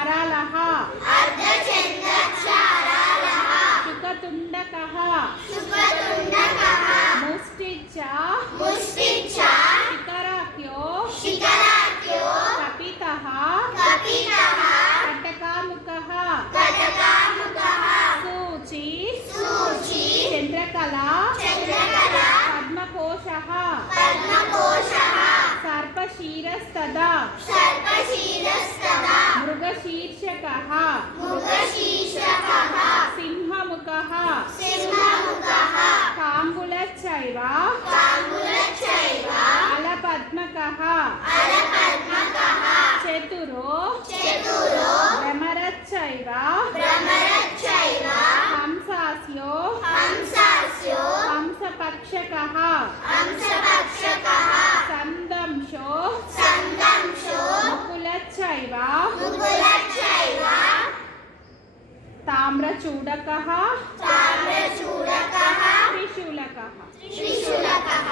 అరాలః శుకతుండకః ముష్టిచ్చ శిఖరాఖ్యో కపితః కటకాముఖః సూచి చంద్రకళ పద్మకోశః సర్పశీరస్తదా మృగశీర్షకః సింహముఖః కాంబులచ్చైవ అలపద్మకః చతురో భ్రమరచ్చైవ హంసాస్యో హంసపక్షకః సందంశో ముకులచ్చైవ తామ్రచూడకః త్రిశూలకః